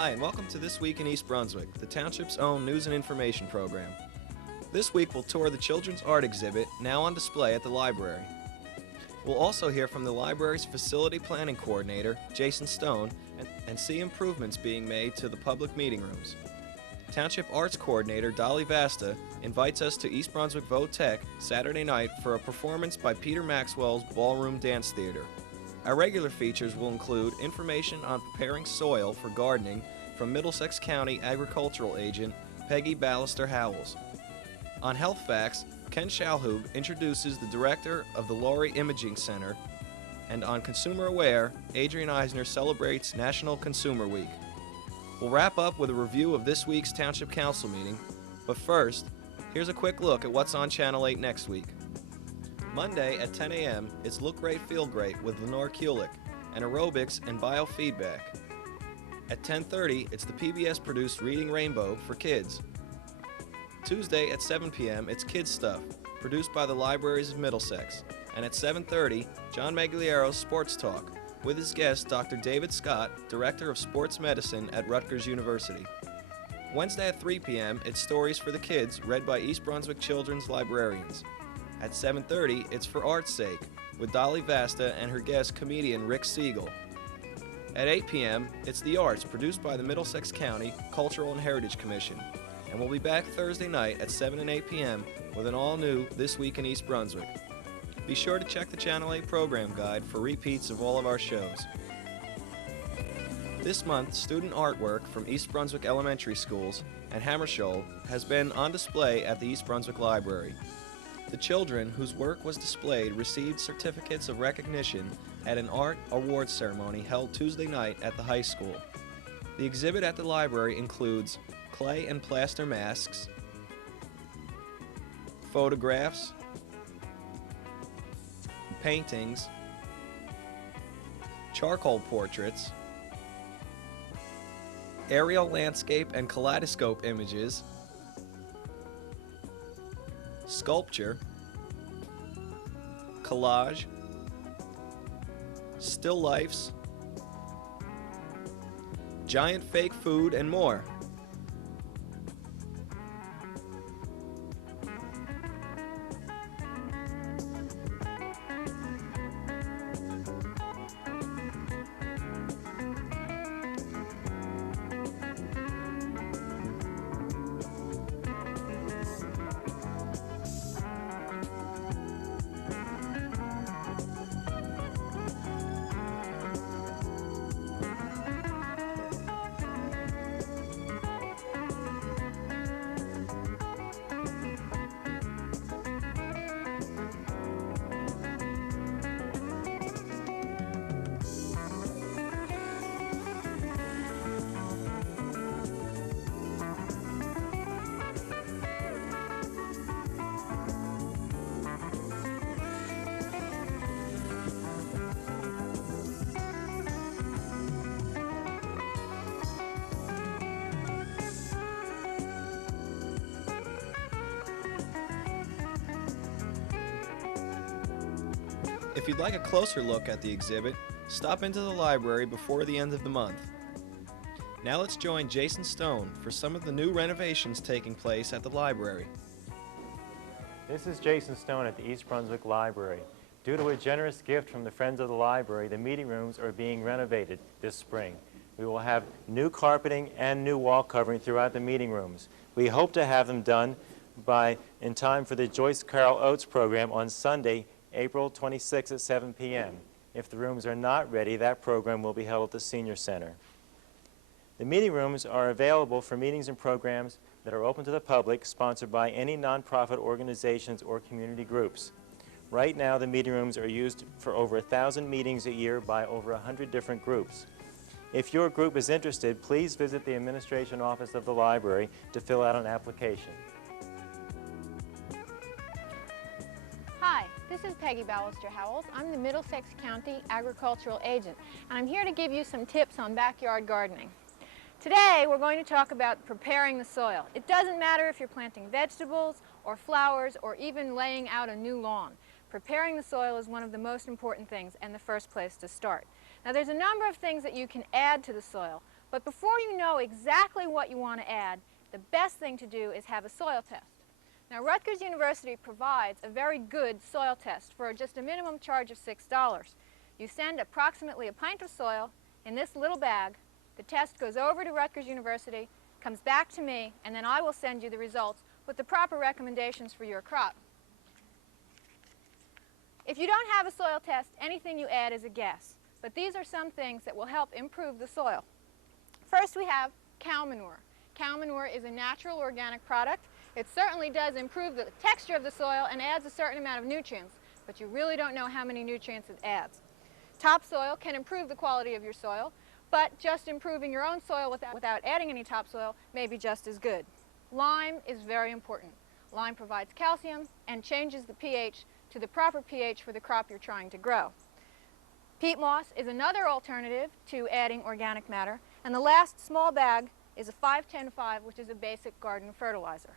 Hi, and welcome to This Week in East Brunswick, the Township's own news and information program. This week we'll tour the children's art exhibit, now on display at the library. We'll also hear from the library's facility planning coordinator, Jason Stone, and see improvements being made to the public meeting rooms. Township Arts Coordinator Dolly Vasta invites us to East Brunswick Vo-Tech Saturday night for a performance by Peter Maxwell's Ballroom Dance Theater. Our regular features will include information on preparing soil for gardening from Middlesex County Agricultural Agent Pegi Ballister-Howells. On Health Facts, Ken Shalhoub introduces the director of the Laurie Imaging Center, and on Consumer Aware, Adrian Eisner celebrates National Consumer Week. We'll wrap up with a review of this week's Township Council meeting, but first, here's a quick look at what's on Channel 8 next week. Monday at 10 a.m., it's Look Great, Feel Great with Lenore Kulik and aerobics and biofeedback. At 10:30, it's the PBS-produced Reading Rainbow for kids. Tuesday at 7 p.m., it's Kids Stuff, produced by the Libraries of Middlesex. And at 7:30, John Magliaro's Sports Talk, with his guest, Dr. David Scott, Director of Sports Medicine at Rutgers University. Wednesday at 3 p.m., it's Stories for the Kids, read by East Brunswick Children's Librarians. At 7:30, it's For Art's Sake, with Dolly Vasta and her guest, comedian Rick Siegel. At 8 p.m., it's The Arts, produced by the Middlesex County Cultural and Heritage Commission. And we'll be back Thursday night at 7 and 8 p.m. with an all-new This Week in East Brunswick. Be sure to check the Channel 8 program guide for repeats of all of our shows. This month, student artwork from East Brunswick Elementary Schools and Hammersholt has been on display at the East Brunswick Library. The children whose work was displayed received certificates of recognition at an art awards ceremony held Tuesday night at the high school. The exhibit at the library includes clay and plaster masks, photographs, paintings, charcoal portraits, aerial landscape and kaleidoscope images, sculpture, collage, still lifes, giant fake food, and more. If you'd like a closer look at the exhibit, stop into the library before the end of the month. Now let's join Jason Stone for some of the new renovations taking place at the library. This is Jason Stone at the East Brunswick Library. Due to a generous gift from the Friends of the Library, the meeting rooms are being renovated this spring. We will have new carpeting and new wall covering throughout the meeting rooms. We hope to have them done in time for the Joyce Carol Oates program on Sunday, April 26 at 7 p.m. If the rooms are not ready, that program will be held at the Senior Center. The meeting rooms are available for meetings and programs that are open to the public, sponsored by any nonprofit organizations or community groups. Right now, the meeting rooms are used for over 1,000 meetings a year by over 100 different groups. If your group is interested, please visit the administration office of the library to fill out an application. Hi, this is Pegi Ballister-Howells. I'm the Middlesex County Agricultural Agent, and I'm here to give you some tips on backyard gardening. Today, we're going to talk about preparing the soil. It doesn't matter if you're planting vegetables or flowers or even laying out a new lawn. Preparing the soil is one of the most important things and the first place to start. Now, there's a number of things that you can add to the soil, But before you know exactly what you want to add, the best thing to do is have a soil test. Now, Rutgers University provides a very good soil test for just a minimum charge of $6. You send approximately a pint of soil in this little bag. The test goes over to Rutgers University, comes back to me, and then I will send you the results with the proper recommendations for your crop. If you don't have a soil test, anything you add is a guess. But these are some things that will help improve the soil. First, we have cow manure. Cow manure is a natural organic product. It certainly does improve the texture of the soil and adds a certain amount of nutrients, but you really don't know how many nutrients it adds. Topsoil can improve the quality of your soil, but just improving your own soil without adding any topsoil may be just as good. Lime is very important. Lime provides calcium and changes the pH to the proper pH for the crop you're trying to grow. Peat moss is another alternative to adding organic matter, and the last small bag is a 5-10-5, which is a basic garden fertilizer.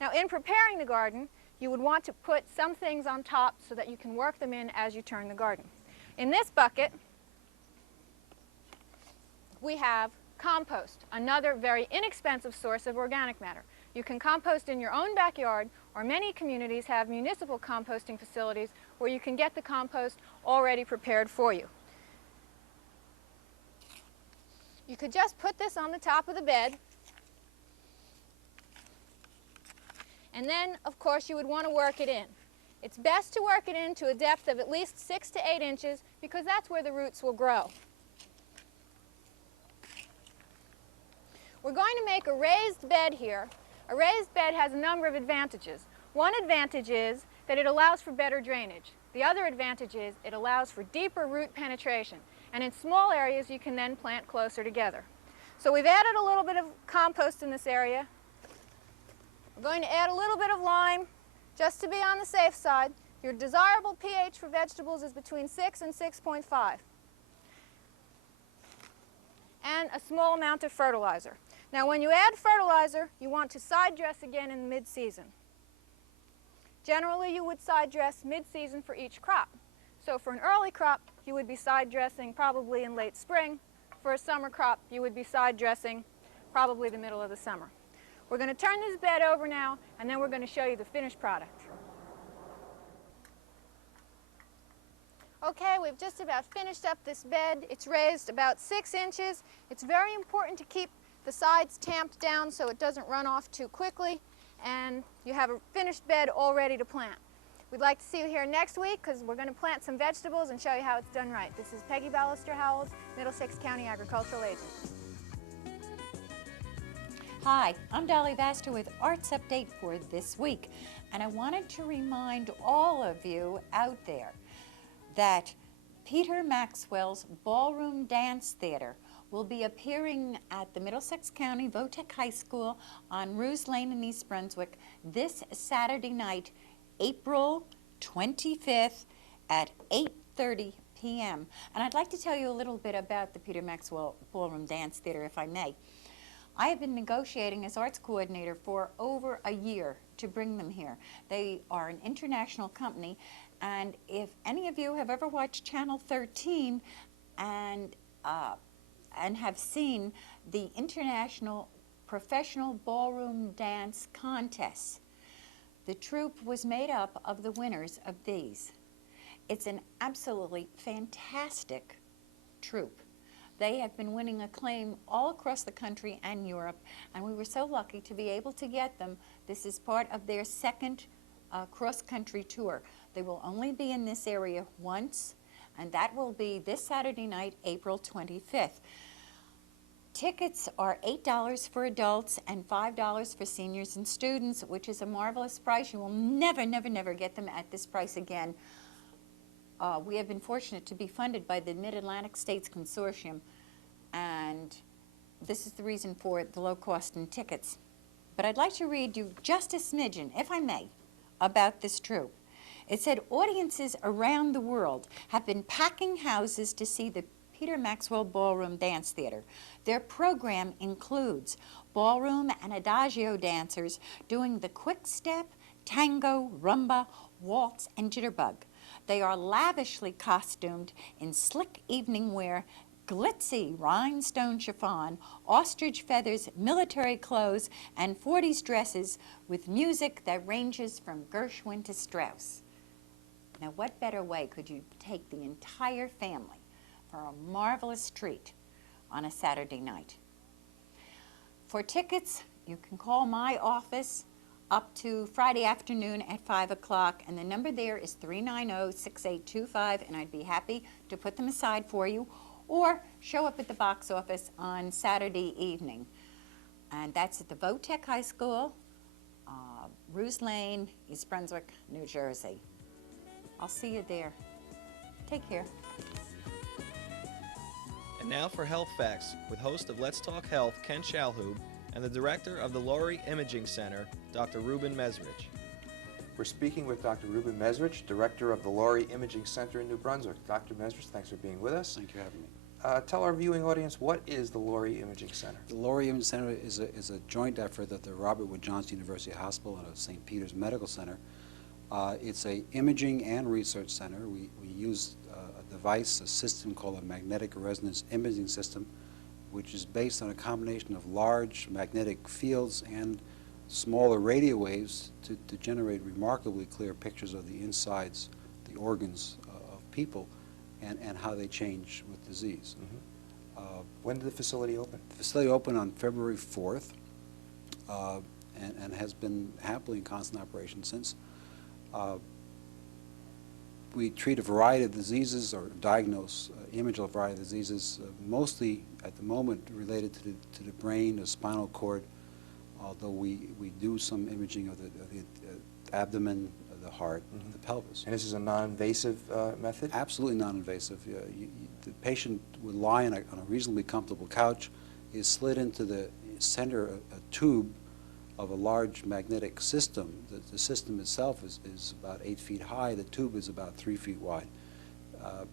Now, in preparing the garden, you would want to put some things on top so that you can work them in as you turn the garden. In this bucket, we have compost, another very inexpensive source of organic matter. You can compost in your own backyard, or many communities have municipal composting facilities where you can get the compost already prepared for you. You could just put this on the top of the bed, and then, of course, you would want to work it in. It's best to work it in to a depth of at least 6 to 8 inches because that's where the roots will grow. We're going to make a raised bed here. A raised bed has a number of advantages. One advantage is that it allows for better drainage. The other advantage is it allows for deeper root penetration. And in small areas, you can then plant closer together. So we've added a little bit of compost in this area. We're going to add a little bit of lime just to be on the safe side. Your desirable pH for vegetables is between 6 and 6.5. And a small amount of fertilizer. Now, when you add fertilizer, you want to side dress again in mid-season. Generally, you would side dress mid-season for each crop. So for an early crop, you would be side dressing probably in late spring. For a summer crop, you would be side dressing probably the middle of the summer. We're going to turn this bed over now, and then we're going to show you the finished product. Okay, we've just about finished up this bed. It's raised about 6 inches. It's very important to keep the sides tamped down so it doesn't run off too quickly, and you have a finished bed all ready to plant. We'd like to see you here next week because we're going to plant some vegetables and show you how it's done right. This is Peggy Ballister-Howells, Middlesex County Agricultural Agent. Hi, I'm Dolly Baster with Arts Update for this week, and I wanted to remind all of you out there that Peter Maxwell's Ballroom Dance Theater will be appearing at the Middlesex County Votech High School on Ruse Lane in East Brunswick this Saturday night, April 25th at 8:30 p.m. And I'd like to tell you a little bit about the Peter Maxwell Ballroom Dance Theater, if I may. I have been negotiating as arts coordinator for over a year to bring them here. They are an international company, and if any of you have ever watched Channel 13 and have seen the International Professional Ballroom Dance Contests, the troupe was made up of the winners of these. It's an absolutely fantastic troupe. They have been winning acclaim all across the country and Europe, and we were so lucky to be able to get them. This is part of their second cross-country tour. They will only be in this area once, and that will be this Saturday night, April 25th. Tickets are $8 for adults and $5 for seniors and students, which is a marvelous price. You will never, never, never get them at this price again. We have been fortunate to be funded by the Mid-Atlantic States Consortium, and this is the reason for the low cost in tickets. But I'd like to read you just a smidgen, if I may, about this troupe. It said, audiences around the world have been packing houses to see the Peter Maxwell Ballroom Dance Theater. Their program includes ballroom and adagio dancers doing the quick step, tango, rumba, waltz, and jitterbug. They are lavishly costumed in slick evening wear, glitzy rhinestone chiffon, ostrich feathers, military clothes, and 40s dresses with music that ranges from Gershwin to Strauss. Now, what better way could you take the entire family for a marvelous treat on a Saturday night? For tickets, you can call my office up to Friday afternoon at 5 o'clock, and the number there is 390-6825, and I'd be happy to put them aside for you, or show up at the box office on Saturday evening. And that's at the Votech High School, Ruse Lane, East Brunswick, New Jersey. I'll see you there. Take care. And now for Health Facts with host of Let's Talk Health, Ken Shalhoub, and the director of the Laurie Imaging Center, Dr. Reuben Mesrich. We're speaking with Dr. Reuben Mesrich, director of the Laurie Imaging Center in New Brunswick. Dr. Mesrich, thanks for being with us. Thank you for having me. Tell our viewing audience, what is the Laurie Imaging Center? The Laurie Imaging Center is a joint effort at the Robert Wood Johnson University Hospital and St. Peter's Medical Center. It's an imaging and research center. We use a device, a system called a magnetic resonance imaging system, which is based on a combination of large magnetic fields and smaller radio waves to generate remarkably clear pictures of the insides, the organs of people, and how they change with disease. Mm-hmm. When did the facility open? The facility opened on February 4th and has been happily in constant operation since. We treat a variety of diseases, or diagnose, image a variety of diseases, mostly at the moment related to the brain, the spinal cord, although we do some imaging of the abdomen, the heart, Mm-hmm. the pelvis. And this is a non-invasive method? Absolutely non-invasive. The patient would lie on a reasonably comfortable couch, is slid into the center a tube of a large magnetic system. The system itself is about 8 feet high. The tube is about 3 feet wide.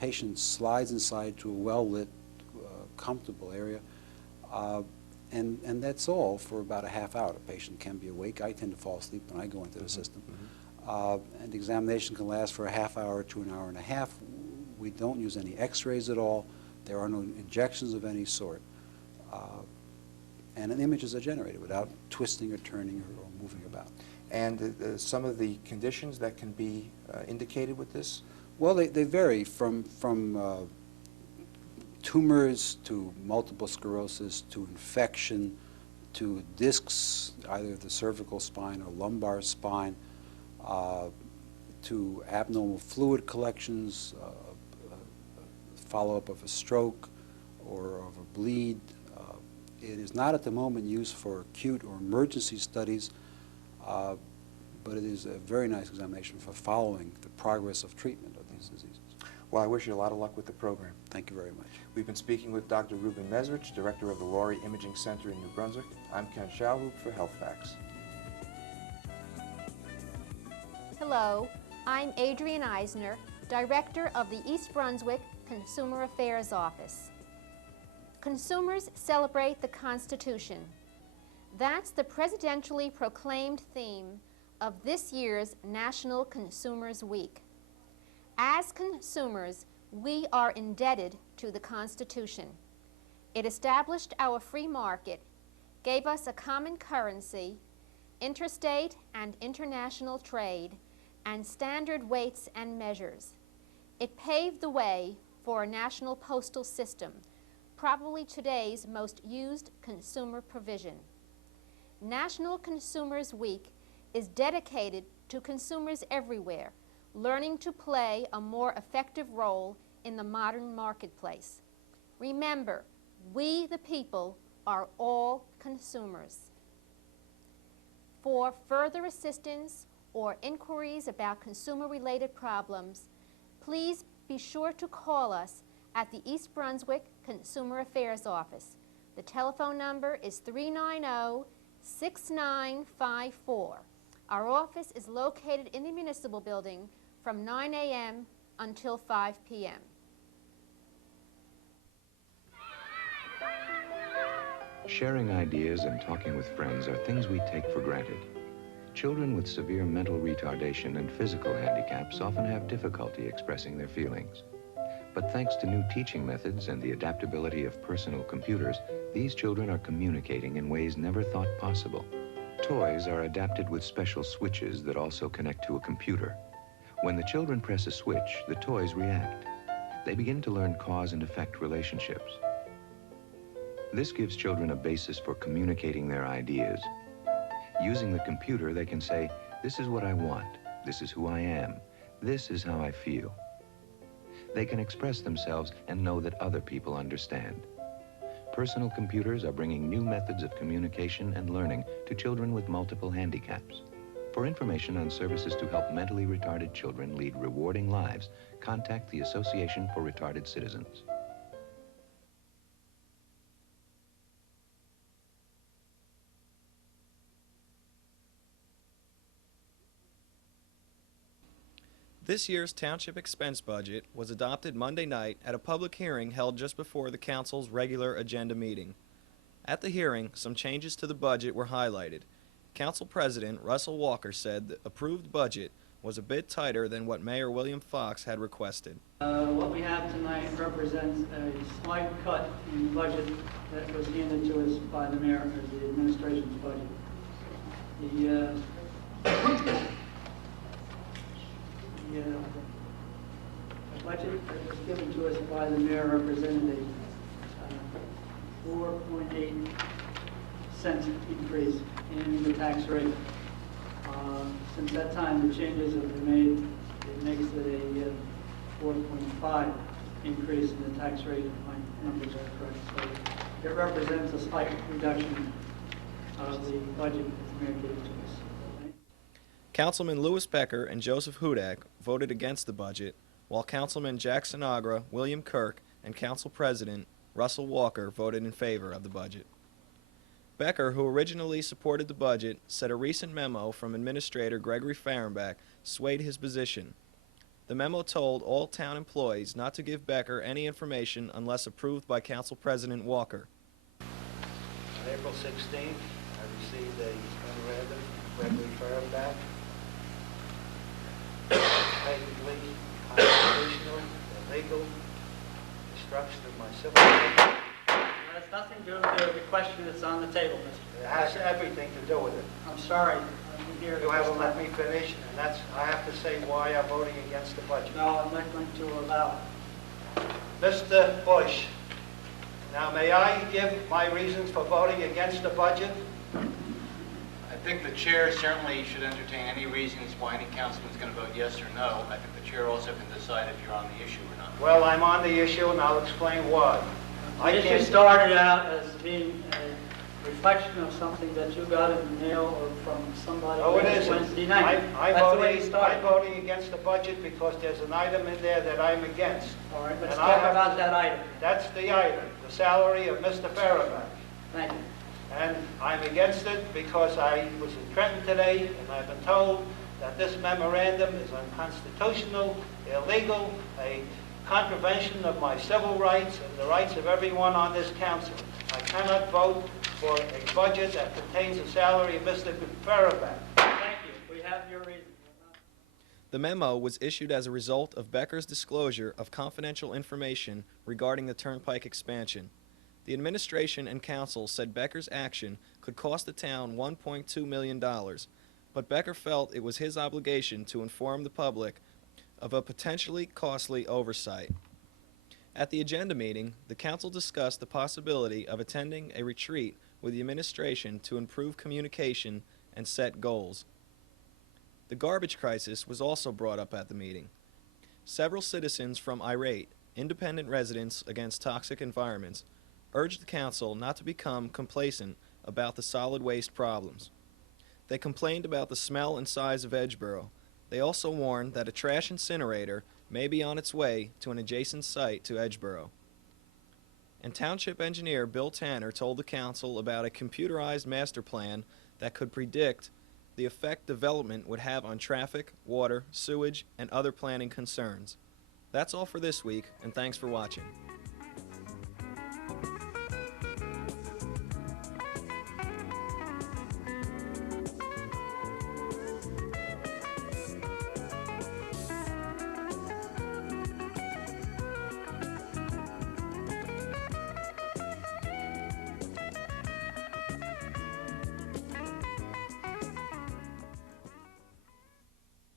Patient slides inside to a well-lit, comfortable area, and that's all for about a half hour. The patient can be awake. I tend to fall asleep when I go into the system. And the examination can last for a half hour to an hour and a half. We don't use any x-rays at all. There are no injections of any sort. And images are generated without twisting or turning or moving about. And some of the conditions that can be indicated with this? Well, they vary from tumors to multiple sclerosis to infection to discs, either the cervical spine or lumbar spine, to abnormal fluid collections, follow-up of a stroke or of a bleed. It is not at the moment used for acute or emergency studies, but it is a very nice examination for following the progress of treatment of these diseases. Well, I wish you a lot of luck with the program. Thank you very much. We've been speaking with Dr. Reuben Mesrich, director of the Laurie Imaging Center in New Brunswick. I'm Ken Shalhoub for Health Facts. Hello, I'm Adrienne Eisner, Director of the East Brunswick Consumer Affairs Office. Consumers celebrate the Constitution. That's the presidentially proclaimed theme of this year's National Consumers Week. As consumers, we are indebted to the Constitution. It established our free market, gave us a common currency, interstate and international trade, and standard weights and measures. It paved the way for a national postal system, probably today's most used consumer provision. National Consumers Week is dedicated to consumers everywhere, learning to play a more effective role in the modern marketplace. Remember, we the people are all consumers. For further assistance or inquiries about consumer-related problems, please be sure to call us at the East Brunswick Consumer Affairs Office. The telephone number is 390-6954. Our office is located in the municipal building from 9 a.m. until 5 p.m. Sharing ideas and talking with friends are things we take for granted. Children with severe mental retardation and physical handicaps often have difficulty expressing their feelings. But thanks to new teaching methods and the adaptability of personal computers, these children are communicating in ways never thought possible. Toys are adapted with special switches that also connect to a computer. When the children press a switch, the toys react. They begin to learn cause and effect relationships. This gives children a basis for communicating their ideas. Using the computer, they can say, "This is what I want. This is who I am. This is how I feel." They can express themselves and know that other people understand. Personal computers are bringing new methods of communication and learning to children with multiple handicaps. For information on services to help mentally retarded children lead rewarding lives, contact the Association for Retarded Citizens. This year's township expense budget was adopted Monday night at a public hearing held just before the council's regular agenda meeting. At the hearing, some changes to the budget were highlighted. Council President Russell Walker said the approved budget was a bit tighter than what Mayor William Fox had requested. What we have tonight represents a slight cut in the budget that was handed to us by the mayor as the administration's budget. The budget that was given to us by the mayor represented a 4.8 cent increase in the tax rate. Since that time, the changes have been made. It makes it a 4.5 increase in the tax rate, if my numbers are correct. So it represents a slight reduction of the budget that the mayor gave to us. Councilman Louis Becker and Joseph Hudak voted against the budget, while Councilman Jack Sinagra, William Kirk, and Council President Russell Walker voted in favor of the budget. Becker, who originally supported the budget, said a recent memo from Administrator Gregory Fahrenbach swayed his position. The memo told all town employees not to give Becker any information unless approved by Council President Walker. On April 16th, I received a memorandum from Gregory Fahrenbach, technically, constitutional, illegal, destruction of my civil rights. It has nothing to do with the question that's on the table, Mr. It has everything to do with it. I'm sorry. I didn't hear You haven't let me finish, and I have to say why I'm voting against the budget. No, I'm not going to allow it. Mr. Bush, now may I give my reasons for voting against the budget? I think the chair certainly should entertain any reasons why any councilman's going to vote yes or no. I think the chair also can decide if you're on the issue or not. Well, I'm on the issue, and I'll explain why. The issue started out as being a reflection of something that you got in the mail or from somebody No, it last isn't. Wednesday night. I'm That's the way it I'm started. voting against the budget because there's an item in there that I'm against. All right, let's And I talk have about to- that item. That's the item, the salary of Mr. Fahrenbach. Thank you. And I'm against it because I was in Trenton today, and I've been told that this memorandum is unconstitutional, illegal, a contravention of my civil rights and the rights of everyone on this council. I cannot vote for a budget that contains a salary of Mr. Fahrenbach. Thank you. We have your reason. The memo was issued as a result of Becker's disclosure of confidential information regarding the Turnpike expansion. The administration and council said Becker's action could cost the town $1.2 million, but Becker felt it was his obligation to inform the public of a potentially costly oversight. At the agenda meeting, the council discussed the possibility of attending a retreat with the administration to improve communication and set goals. The garbage crisis was also brought up at the meeting. Several citizens from Irate, independent residents against toxic environments, urged the council not to become complacent about the solid waste problems. They complained about the smell and size of Edgeboro. They also warned that a trash incinerator may be on its way to an adjacent site to Edgeboro. And Township Engineer Bill Tanner told the council about a computerized master plan that could predict the effect development would have on traffic, water, sewage, and other planning concerns. That's all for this week, and thanks for watching.